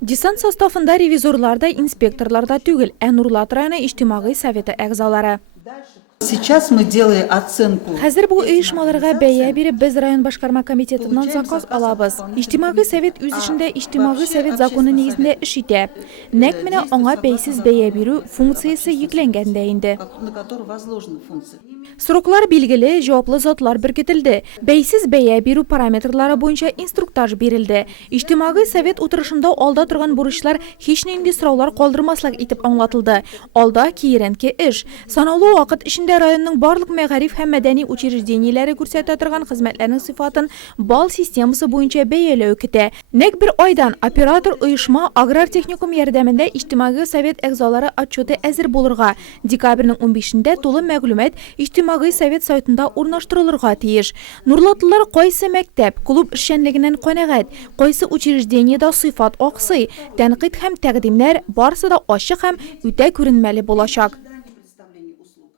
Десант составында ревизорларда, инспекторларда түгел, Нурлат районы иҗтимагый советы әгъзалары. Сейчас мы делаем оценку. Хәзер бу оешмаларга бәя биреп, без район башкарма комитетыннан заказ алабыз. Иҗтимагый совет үз эшендә иҗтимагый совет законы нигезендә эш итә. Нәкъ менә аңа бәйсез бәя бирү функциясе йөкләнгән дә инде. На который возложена функция. Сроклар билгеле, җаваплы затлар беркетелде. Бәйсез бәя бирү параметрлары буенча инструктаж бирелде. Иҗтимагый совет утырышында алда торган бурычлар һич нинди сораулар калдырмаслык итеп аңлатылды. Алда киеренке эш. Санаулы вакыт эчендә районның барлык мәгариф һәм мәдәни учреждениеләре күрсәтә торган хезмәтләрнең сыйфатын бал системасы буенча бәяләү көтә. Нәкъ бер айдан оператор оешма аграр техникум ярдәмендә иҗтимагый совет әгъзалары отчеты әзер булырга, декабрьнең 15-ндә тулы мәгълүмат иҗтимагый совет сайтында урнаштырылырга тиеш. Нурлатлылар кайсы мәктәп, клуб эшчәнлегеннән канәгать, кайсы учреждениедә сыйфат аксый, тәнкыйть һәм тәкъдимнәр барысы да ачык һәм үтә күренмәле булачак.